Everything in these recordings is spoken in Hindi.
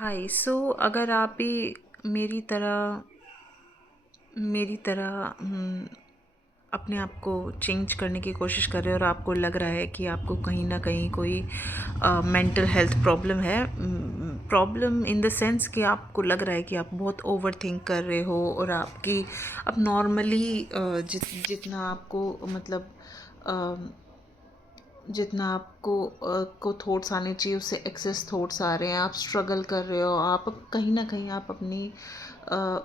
हाय अगर आप भी मेरी तरह मेरी तरह अपने आप को चेंज करने की कोशिश कर रहे हो और आपको लग रहा है कि आपको कहीं ना कहीं कोई मेंटल हेल्थ प्रॉब्लम है। प्रॉब्लम इन द सेंस कि आपको लग रहा है कि आप बहुत ओवर थिंक कर रहे हो और आपकी अब नॉर्मली जितना आपको मतलब जितना आपको को थॉट्स आने चाहिए उससे एक्सेस थॉट्स आ रहे हैं। आप स्ट्रगल कर रहे हो, आप कहीं ना कहीं आप अपनी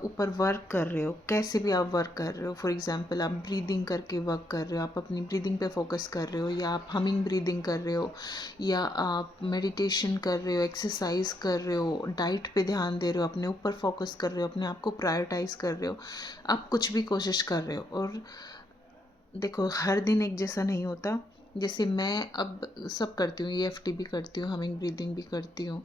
ऊपर वर्क कर रहे हो। कैसे भी आप वर्क कर रहे हो, फॉर एग्जांपल आप ब्रीदिंग करके वर्क कर रहे हो, आप अपनी ब्रीदिंग पे फोकस कर रहे हो, या आप हमिंग ब्रीदिंग कर रहे हो, या आप मेडिटेशन कर रहे हो, एक्सरसाइज कर रहे हो, डाइट पे ध्यान दे रहे हो, अपने ऊपर फोकस कर रहे हो, अपने आप को प्रायोरिटाइज कर रहे हो। आप कुछ भी कोशिश कर रहे हो। और देखो, हर दिन एक जैसा नहीं होता। जैसे मैं अब सब करती हूँ, EFT भी करती हूँ, हमिंग ब्रीदिंग भी करती हूँ,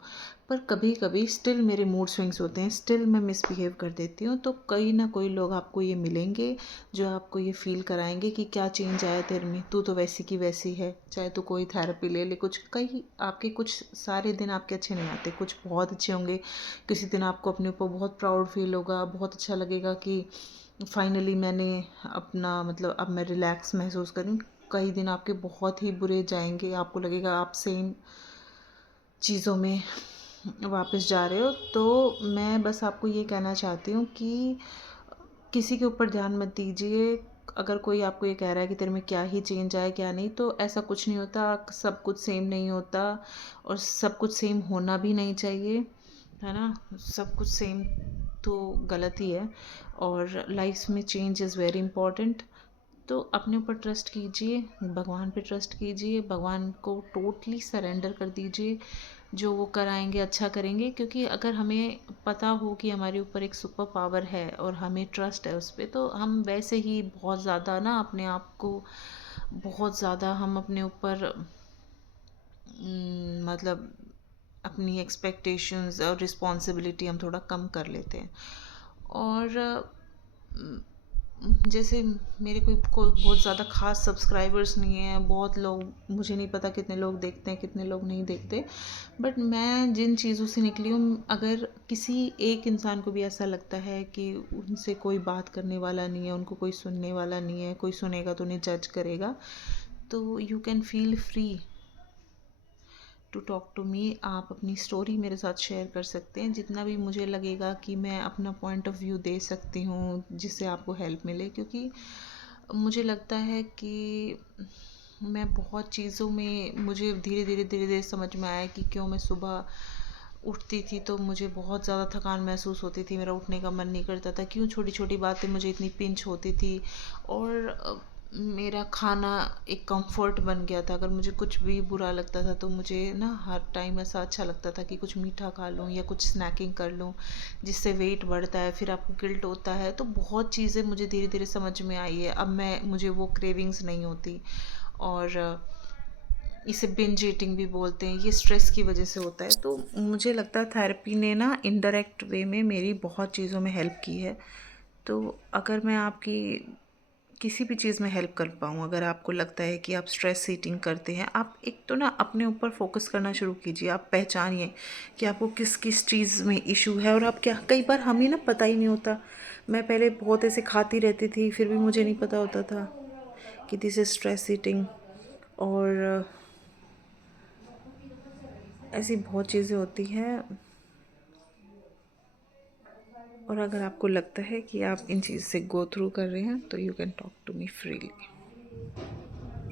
पर कभी कभी स्टिल मेरे मूड स्विंग्स होते हैं, स्टिल मैं मिसबिहेव कर देती हूँ। तो कई ना कोई लोग आपको ये मिलेंगे जो आपको ये फील कराएंगे कि क्या चेंज आया तेरे में, तू तो वैसी की वैसी है। चाहे तो कोई थेरेपी ले ले, कुछ कई आपके कुछ सारे दिन आपके अच्छे नहीं आते, कुछ बहुत अच्छे होंगे। किसी दिन आपको अपने ऊपर बहुत प्राउड फील होगा, बहुत अच्छा लगेगा कि फाइनली मैंने अपना मतलब अब मैं रिलैक्स महसूस करूँ। कई दिन आपके बहुत ही बुरे जाएंगे, आपको लगेगा आप सेम चीज़ों में वापस जा रहे हो। तो मैं बस आपको ये कहना चाहती हूँ कि किसी के ऊपर ध्यान मत दीजिए। अगर कोई आपको ये कह रहा है कि तेरे में क्या ही चेंज आया क्या नहीं, तो ऐसा कुछ नहीं होता। सब कुछ सेम नहीं होता और सब कुछ सेम होना भी नहीं चाहिए, है ना। सब कुछ सेम तो गलत ही है। और लाइफ में चेंज इज़ वेरी इंपॉर्टेंट। तो अपने ऊपर ट्रस्ट कीजिए, भगवान पे ट्रस्ट कीजिए, भगवान को टोटली सरेंडर कर दीजिए। जो वो कराएंगे अच्छा करेंगे, क्योंकि अगर हमें पता हो कि हमारे ऊपर एक सुपर पावर है और हमें ट्रस्ट है उस पर, तो हम वैसे ही बहुत ज़्यादा ना अपने आप को बहुत ज़्यादा हम अपने ऊपर मतलब अपनी एक्सपेक्टेशंस और रिस्पॉन्सिबिलिटी हम थोड़ा कम कर लेते हैं। और जैसे मेरे कोई बहुत ज़्यादा ख़ास सब्सक्राइबर्स नहीं हैं, बहुत लोग, मुझे नहीं पता कितने लोग देखते हैं कितने लोग नहीं देखते। बट मैं जिन चीज़ों से निकली हूँ, अगर किसी एक इंसान को भी ऐसा लगता है कि उनसे कोई बात करने वाला नहीं है, उनको कोई सुनने वाला नहीं है, कोई सुनेगा तो उन्हें जज करेगा, तो you can feel free to talk to me. आप अपनी स्टोरी मेरे साथ शेयर कर सकते हैं, जितना भी मुझे लगेगा कि मैं अपना पॉइंट ऑफ व्यू दे सकती हूँ जिससे आपको हेल्प मिले। क्योंकि मुझे लगता है कि मैं बहुत चीज़ों में मुझे धीरे धीरे समझ में आया कि क्यों मैं सुबह उठती थी तो मुझे बहुत ज़्यादा थकान महसूस होती थी, मेरा उठने का मन नहीं करता था, क्यों छोटी छोटी बातें मुझे इतनी पिंच होती थी। और मेरा खाना एक कंफर्ट बन गया था। अगर मुझे कुछ भी बुरा लगता था तो मुझे ना हर टाइम ऐसा अच्छा लगता था कि कुछ मीठा खा लूँ या कुछ स्नैकिंग कर लूँ, जिससे वेट बढ़ता है, फिर आपको गिल्ट होता है। तो बहुत चीज़ें मुझे धीरे धीरे समझ में आई है। अब मुझे वो क्रेविंग्स नहीं होती। और इसे बिंज ईटिंग भी बोलते हैं, ये स्ट्रेस की वजह से होता है। तो मुझे लगता है थेरेपी ने ना इनडायरेक्ट वे में मेरी बहुत चीज़ों में हेल्प की है। तो अगर मैं आपकी किसी भी चीज़ में हेल्प कर पाऊँ, अगर आपको लगता है कि आप स्ट्रेस ईटिंग करते हैं, आप एक तो ना अपने ऊपर फोकस करना शुरू कीजिए। आप पहचानिए कि आपको किस किस चीज़ में इशू है। और आप क्या, कई बार हमें ना पता ही नहीं होता। मैं पहले बहुत ऐसे खाती रहती थी, फिर भी मुझे नहीं पता होता था कि दिस इज़ स्ट्रेस ईटिंग। और ऐसी बहुत चीज़ें होती हैं। और अगर आपको लगता है कि आप इन चीज़ से गो थ्रू कर रहे हैं, तो you can talk to me freely.